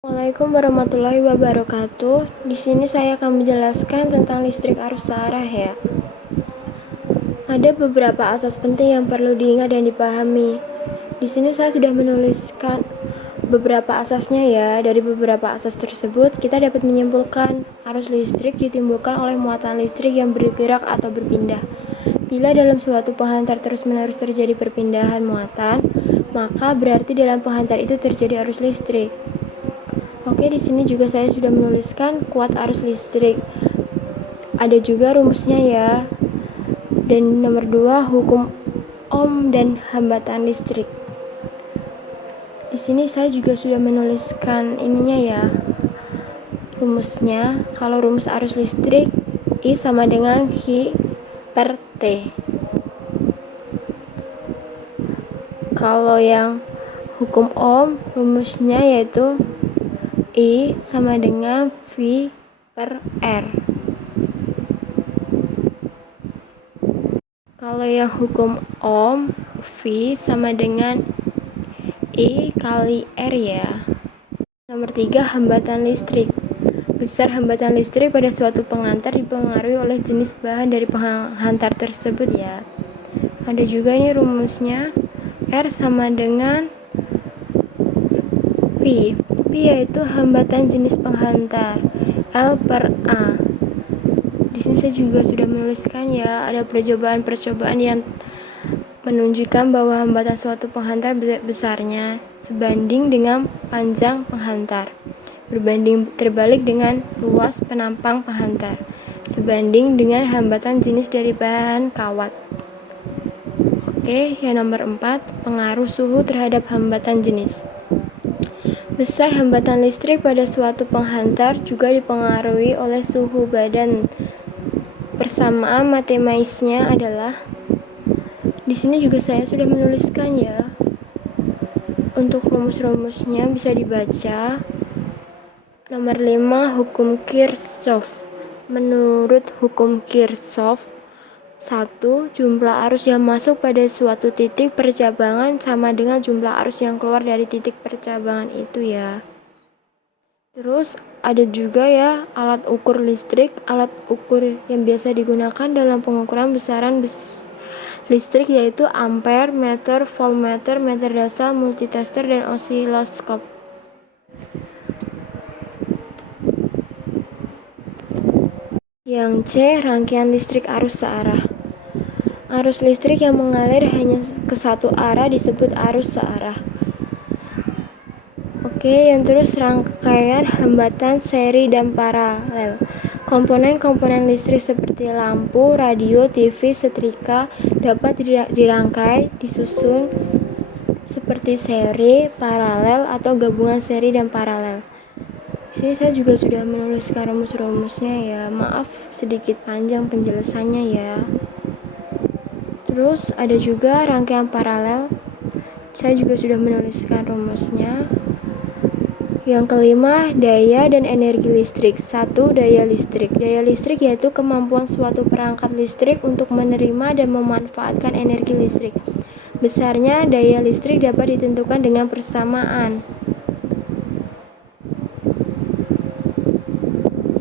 Assalamualaikum warahmatullahi wabarakatuh. Di sini saya akan menjelaskan tentang listrik arus searah ya. Ada beberapa asas penting yang perlu diingat dan dipahami. Di sini saya sudah menuliskan beberapa asasnya ya. Dari beberapa asas tersebut, kita dapat menyimpulkan arus listrik ditimbulkan oleh muatan listrik yang bergerak atau berpindah. Bila dalam suatu penghantar terus-menerus terjadi perpindahan muatan, maka berarti dalam penghantar itu terjadi arus listrik. Oke, di sini juga saya sudah menuliskan kuat arus listrik. Ada juga rumusnya ya. Dan nomor 2, hukum Ohm dan hambatan listrik. Di sini saya juga sudah menuliskan ininya ya. Rumusnya, kalau rumus arus listrik I sama dengan I per T. Kalau yang hukum Ohm, rumusnya yaitu I sama dengan V per R. Kalau yang hukum Ohm, V sama dengan I kali R ya. Nomor 3, hambatan listrik. Besar hambatan listrik pada suatu penghantar dipengaruhi oleh jenis bahan dari penghantar tersebut ya. Ada juga ini rumusnya, R sama dengan P. P yaitu hambatan jenis penghantar, L per A. Di sini saya juga sudah menuliskan ya, ada percobaan yang menunjukkan bahwa hambatan suatu penghantar besarnya sebanding dengan panjang penghantar, berbanding terbalik dengan luas penampang penghantar, sebanding dengan hambatan jenis dari bahan kawat. Oke, yang nomor 4, pengaruh suhu terhadap hambatan jenis. Besar hambatan listrik pada suatu penghantar juga dipengaruhi oleh suhu badan. Persamaan matematisnya adalah, di sini juga saya sudah menuliskan ya. Untuk rumus-rumusnya bisa dibaca. Nomor 5, hukum Kirchhoff. Menurut hukum Kirchhoff, 1. Jumlah arus yang masuk pada suatu titik percabangan sama dengan jumlah arus yang keluar dari titik percabangan itu ya. Terus ada juga ya alat ukur listrik. Alat ukur yang biasa digunakan dalam pengukuran besaran listrik yaitu ampere, meter, voltmeter, meter dasar, multitester, dan osiloskop. Yang C, rangkaian listrik arus searah. Arus listrik yang mengalir hanya ke satu arah disebut arus searah. Oke, yang terus rangkaian hambatan seri dan paralel. Komponen-komponen listrik seperti lampu, radio, TV, setrika dapat dirangkai, disusun seperti seri, paralel, atau gabungan seri dan paralel. Di sini saya juga sudah menuliskan rumus-rumusnya ya. Maaf sedikit panjang penjelasannya ya. Terus ada juga rangkaian paralel. Saya juga sudah menuliskan rumusnya. Yang kelima, daya dan energi listrik. 1. Daya listrik. Daya listrik yaitu kemampuan suatu perangkat listrik untuk menerima dan memanfaatkan energi listrik. Besarnya daya listrik dapat ditentukan dengan persamaan.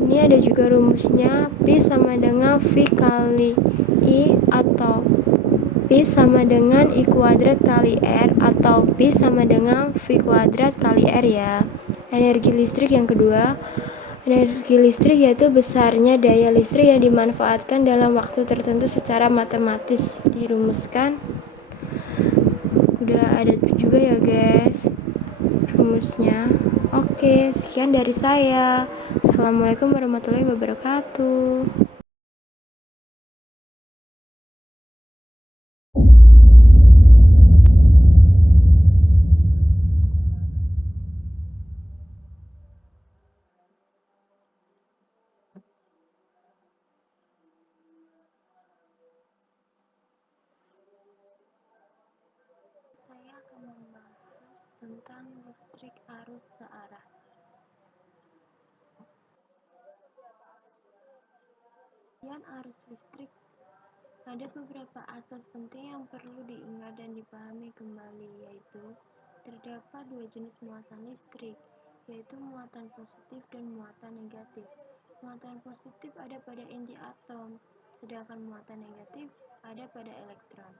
Ini ada juga rumusnya, P sama dengan V kali I atau P sama dengan I kuadrat kali R atau P sama dengan V kuadrat kali R ya. Energi listrik yang kedua, energi listrik yaitu besarnya daya listrik yang dimanfaatkan dalam waktu tertentu secara matematis. Dirumuskan. Udah ada juga ya guys rumusnya. Oke, sekian dari saya. Assalamualaikum warahmatullahi wabarakatuh. Saya akan membahas tentang listrik arus searah. Pengertian arus listrik. Ada beberapa asas penting yang perlu diingat dan dipahami kembali, yaitu terdapat dua jenis muatan listrik, yaitu muatan positif dan muatan negatif. Muatan positif ada pada inti atom, sedangkan muatan negatif ada pada elektron.